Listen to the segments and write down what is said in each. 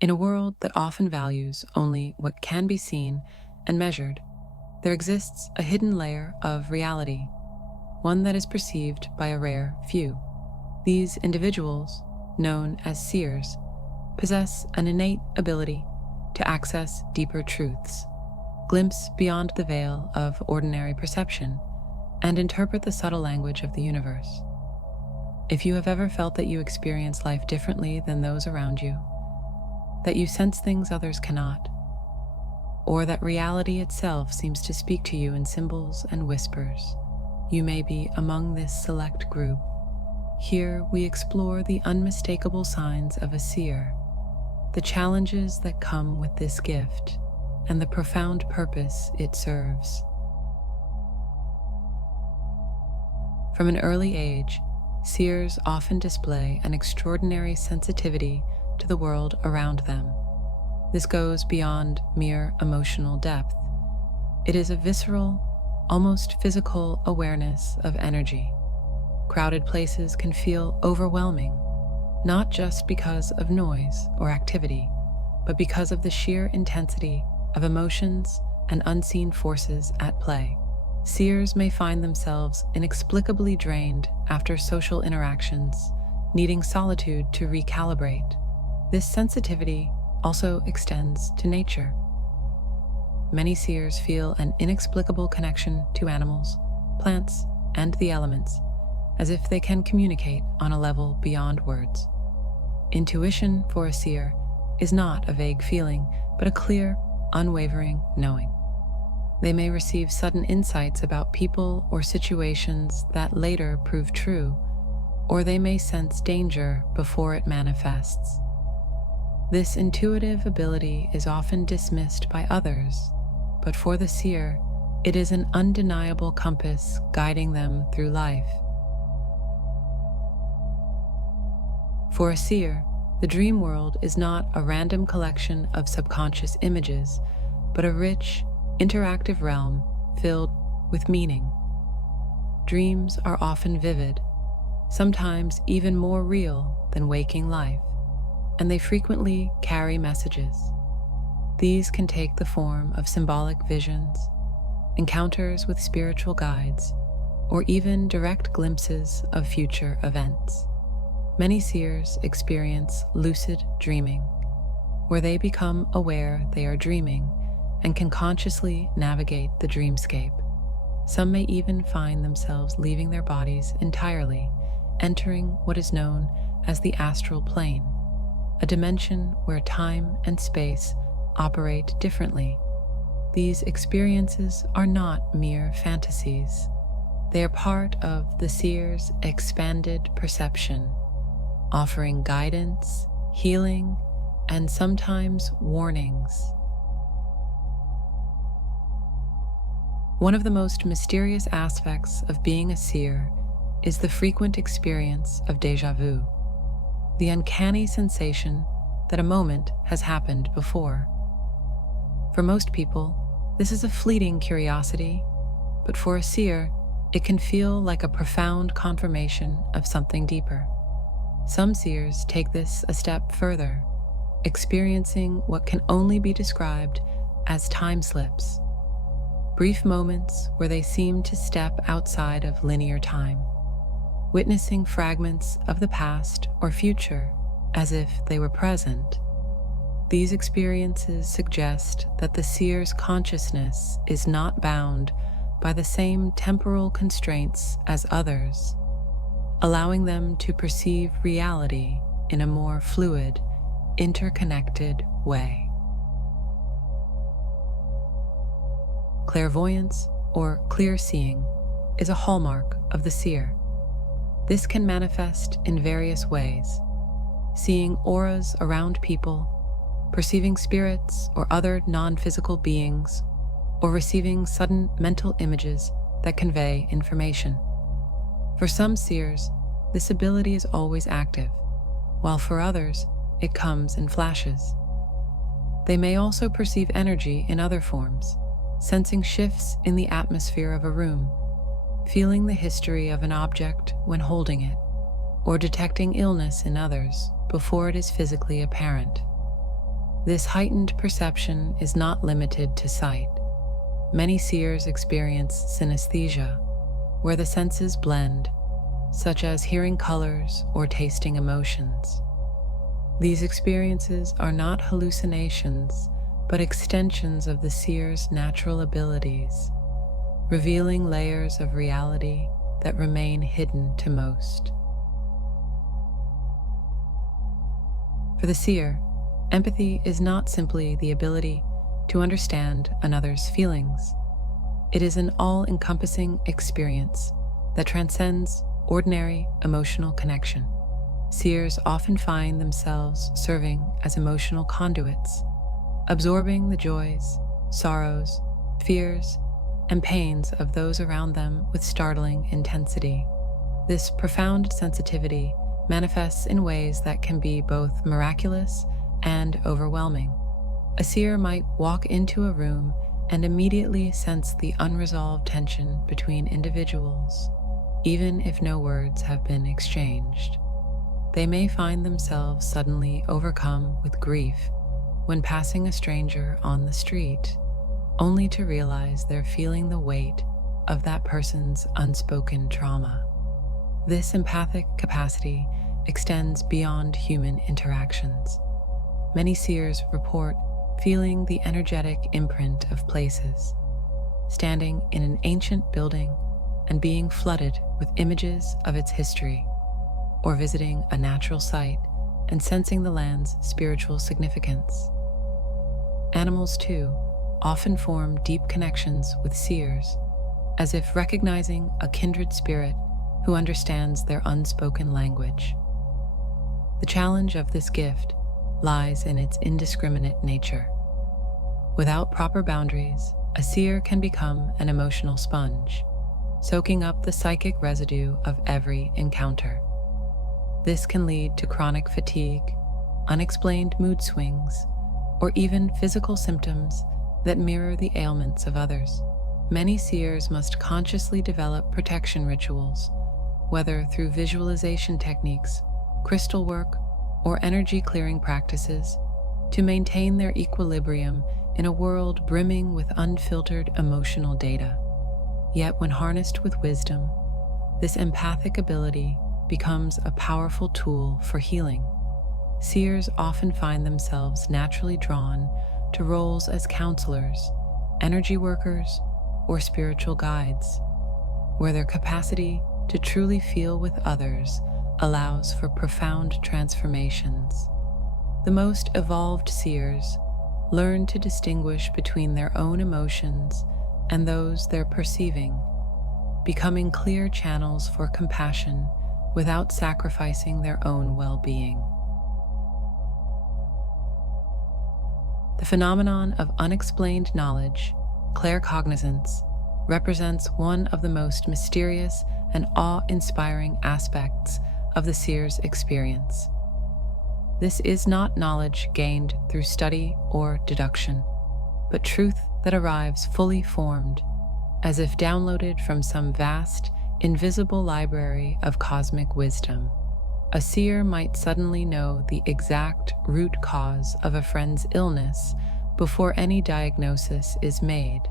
In a world that often values only what can be seen and measured, there exists a hidden layer of reality, one that is perceived by a rare few. These individuals, known as seers, possess an innate ability to access deeper truths, glimpse beyond the veil of ordinary perception, and interpret the subtle language of the universe. If you have ever felt that you experience life differently than those around you, that you sense things others cannot, or that reality itself seems to speak to you in symbols and whispers, you may be among this select group. Here we explore the unmistakable signs of a seer, the challenges that come with this gift, and the profound purpose it serves. From an early age, seers often display an extraordinary sensitivity to the world around them. This goes beyond mere emotional depth. It is a visceral, almost physical awareness of energy. Crowded places can feel overwhelming, not just because of noise or activity, but because of the sheer intensity of emotions and unseen forces at play. Seers may find themselves inexplicably drained after social interactions, needing solitude to recalibrate. This sensitivity also extends to nature. Many seers feel an inexplicable connection to animals, plants, and the elements, as if they can communicate on a level beyond words. Intuition for a seer is not a vague feeling, but a clear, unwavering knowing. They may receive sudden insights about people or situations that later prove true, or they may sense danger before it manifests. This intuitive ability is often dismissed by others, but for the seer, it is an undeniable compass guiding them through life. For a seer, the dream world is not a random collection of subconscious images, but a rich, interactive realm filled with meaning. Dreams are often vivid, sometimes even more real than waking life, and they frequently carry messages. These can take the form of symbolic visions, encounters with spiritual guides, or even direct glimpses of future events. Many seers experience lucid dreaming, where they become aware they are dreaming and can consciously navigate the dreamscape. Some may even find themselves leaving their bodies entirely, entering what is known as the astral plane, a dimension where time and space operate differently. These experiences are not mere fantasies. They are part of the seer's expanded perception, offering guidance, healing, and sometimes warnings. One of the most mysterious aspects of being a seer is the frequent experience of déjà vu, the uncanny sensation that a moment has happened before. For most people, this is a fleeting curiosity, but for a seer, it can feel like a profound confirmation of something deeper. Some seers take this a step further, experiencing what can only be described as time slips, brief moments where they seem to step outside of linear time, witnessing fragments of the past or future as if they were present. These experiences suggest that the seer's consciousness is not bound by the same temporal constraints as others, allowing them to perceive reality in a more fluid, interconnected way. Clairvoyance, or clear seeing, is a hallmark of the seer. This can manifest in various ways: seeing auras around people, perceiving spirits or other non-physical beings, or receiving sudden mental images that convey information. For some seers, this ability is always active, while for others, it comes in flashes. They may also perceive energy in other forms, sensing shifts in the atmosphere of a room, feeling the history of an object when holding it, or detecting illness in others before it is physically apparent. This heightened perception is not limited to sight. Many seers experience synesthesia, where the senses blend, such as hearing colors or tasting emotions. These experiences are not hallucinations, but extensions of the seer's natural abilities, revealing layers of reality that remain hidden to most. For the seer, empathy is not simply the ability to understand another's feelings. It is an all-encompassing experience that transcends ordinary emotional connection. Seers often find themselves serving as emotional conduits, absorbing the joys, sorrows, fears, and pains of those around them with startling intensity. This profound sensitivity manifests in ways that can be both miraculous and overwhelming. A seer might walk into a room and immediately sense the unresolved tension between individuals, even if no words have been exchanged. They may find themselves suddenly overcome with grief when passing a stranger on the street, only to realize they're feeling the weight of that person's unspoken trauma. This empathic capacity extends beyond human interactions. Many seers report feeling the energetic imprint of places, standing in an ancient building and being flooded with images of its history, or visiting a natural site and sensing the land's spiritual significance. Animals, too, often form deep connections with seers, as if recognizing a kindred spirit who understands their unspoken language. The challenge of this gift lies in its indiscriminate nature. Without proper boundaries, a seer can become an emotional sponge, soaking up the psychic residue of every encounter. This can lead to chronic fatigue, unexplained mood swings, or even physical symptoms that mirror the ailments of others. Many seers must consciously develop protection rituals, whether through visualization techniques, crystal work, or energy clearing practices, to maintain their equilibrium in a world brimming with unfiltered emotional data. Yet when harnessed with wisdom, this empathic ability becomes a powerful tool for healing. Seers often find themselves naturally drawn to roles as counselors, energy workers, or spiritual guides, where their capacity to truly feel with others allows for profound transformations. The most evolved seers learn to distinguish between their own emotions and those they're perceiving, becoming clear channels for compassion without sacrificing their own well-being. The phenomenon of unexplained knowledge, claircognizance, represents one of the most mysterious and awe-inspiring aspects of the seer's experience. This is not knowledge gained through study or deduction, but truth that arrives fully formed, as if downloaded from some vast, invisible library of cosmic wisdom. A seer might suddenly know the exact root cause of a friend's illness before any diagnosis is made.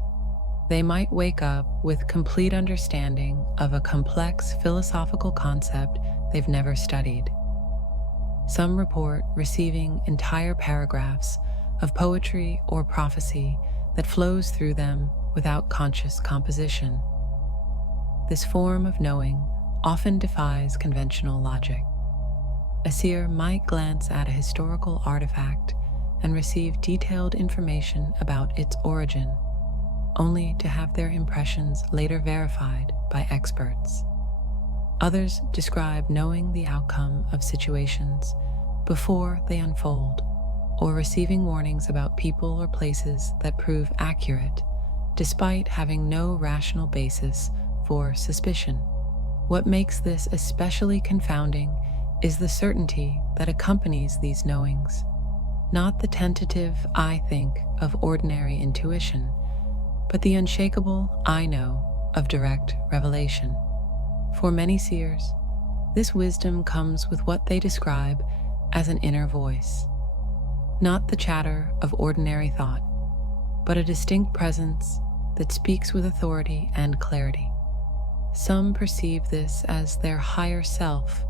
They might wake up with complete understanding of a complex philosophical concept they've never studied. Some report receiving entire paragraphs of poetry or prophecy that flows through them without conscious composition. This form of knowing often defies conventional logic. A seer might glance at a historical artifact and receive detailed information about its origin, only to have their impressions later verified by experts. Others describe knowing the outcome of situations before they unfold, or receiving warnings about people or places that prove accurate, despite having no rational basis for suspicion. What makes this especially confounding is the certainty that accompanies these knowings, not the tentative "I think" of ordinary intuition, but the unshakable "I know" of direct revelation. For many seers, this wisdom comes with what they describe as an inner voice, not the chatter of ordinary thought, but a distinct presence that speaks with authority and clarity. Some perceive this as their higher self,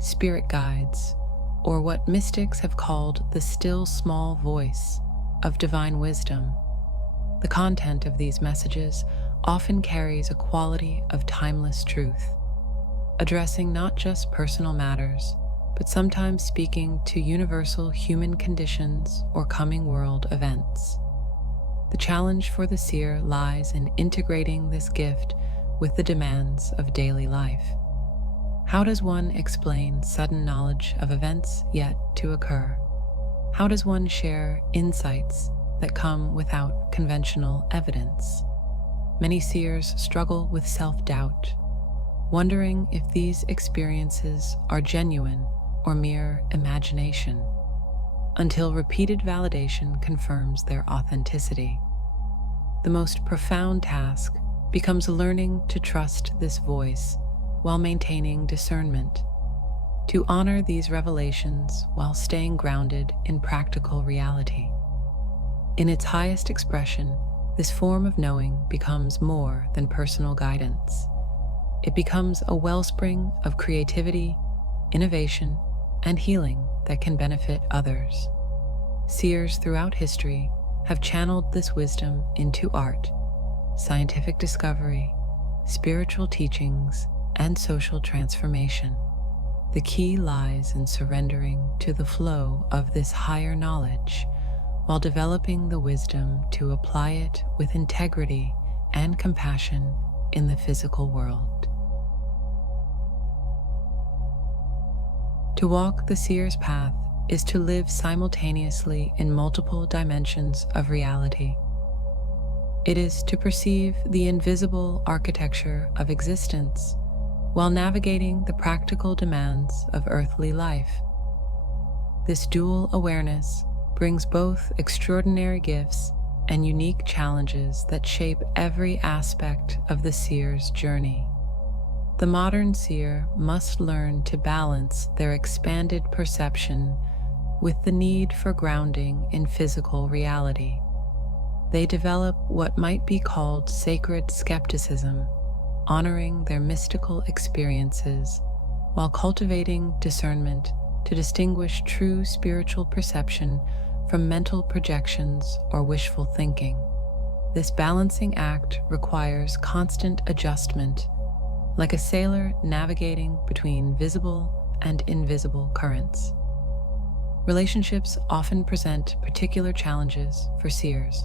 spirit guides, or what mystics have called the still small voice of divine wisdom. The content of these messages often carries a quality of timeless truth, addressing not just personal matters, but sometimes speaking to universal human conditions or coming world events. The challenge for the seer lies in integrating this gift with the demands of daily life. How does one explain sudden knowledge of events yet to occur? How does one share insights that come without conventional evidence? Many seers struggle with self-doubt, wondering if these experiences are genuine or mere imagination, until repeated validation confirms their authenticity. The most profound task becomes learning to trust this voice while maintaining discernment, to honor these revelations while staying grounded in practical reality. In its highest expression, this form of knowing becomes more than personal guidance. It becomes a wellspring of creativity, innovation, and healing that can benefit others. Seers throughout history have channeled this wisdom into art, scientific discovery, spiritual teachings, and social transformation. The key lies in surrendering to the flow of this higher knowledge while developing the wisdom to apply it with integrity and compassion in the physical world. To walk the seer's path is to live simultaneously in multiple dimensions of reality. It is to perceive the invisible architecture of existence while navigating the practical demands of earthly life. This dual awareness brings both extraordinary gifts and unique challenges that shape every aspect of the seer's journey. The modern seer must learn to balance their expanded perception with the need for grounding in physical reality. They develop what might be called sacred skepticism, honoring their mystical experiences while cultivating discernment to distinguish true spiritual perception from mental projections or wishful thinking. This balancing act requires constant adjustment, like a sailor navigating between visible and invisible currents. Relationships often present particular challenges for seers.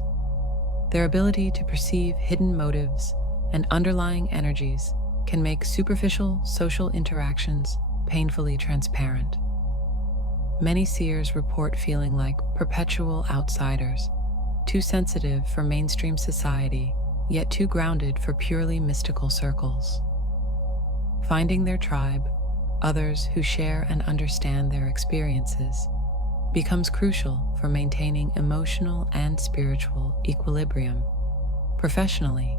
Their ability to perceive hidden motives and underlying energies can make superficial social interactions painfully transparent. Many seers report feeling like perpetual outsiders, too sensitive for mainstream society, yet too grounded for purely mystical circles. Finding their tribe, others who share and understand their experiences, becomes crucial for maintaining emotional and spiritual equilibrium. Professionally,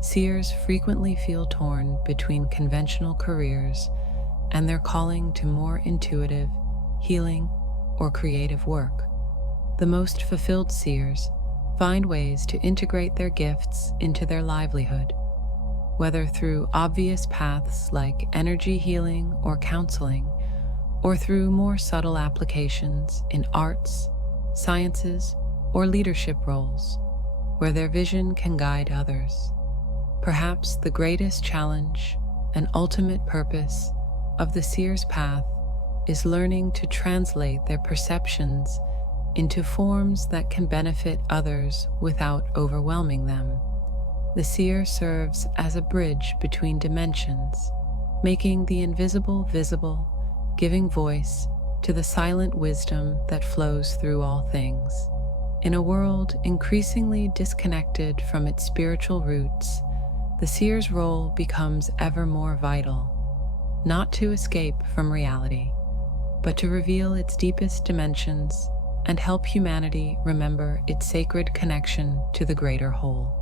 seers frequently feel torn between conventional careers and their calling to more intuitive, healing, or creative work. The most fulfilled seers find ways to integrate their gifts into their livelihood, whether through obvious paths like energy healing or counseling, or through more subtle applications in arts, sciences, or leadership roles, where their vision can guide others. Perhaps the greatest challenge and ultimate purpose of the seer's path is learning to translate their perceptions into forms that can benefit others without overwhelming them. The seer serves as a bridge between dimensions, making the invisible visible, giving voice to the silent wisdom that flows through all things. In a world increasingly disconnected from its spiritual roots, the seer's role becomes ever more vital, not to escape from reality, but to reveal its deepest dimensions and help humanity remember its sacred connection to the greater whole.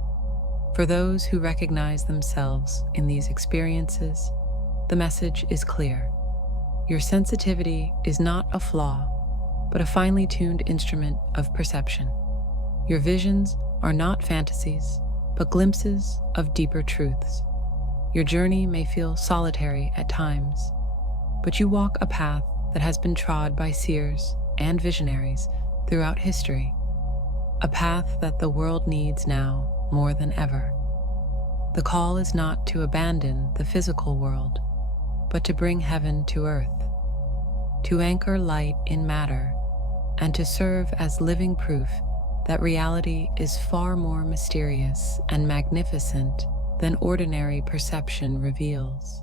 For those who recognize themselves in these experiences, the message is clear. Your sensitivity is not a flaw, but a finely tuned instrument of perception. Your visions are not fantasies, but glimpses of deeper truths. Your journey may feel solitary at times, but you walk a path that has been trod by seers and visionaries throughout history, a path that the world needs now more than ever. The call is not to abandon the physical world, but to bring heaven to earth, to anchor light in matter, and to serve as living proof that reality is far more mysterious and magnificent than ordinary perception reveals.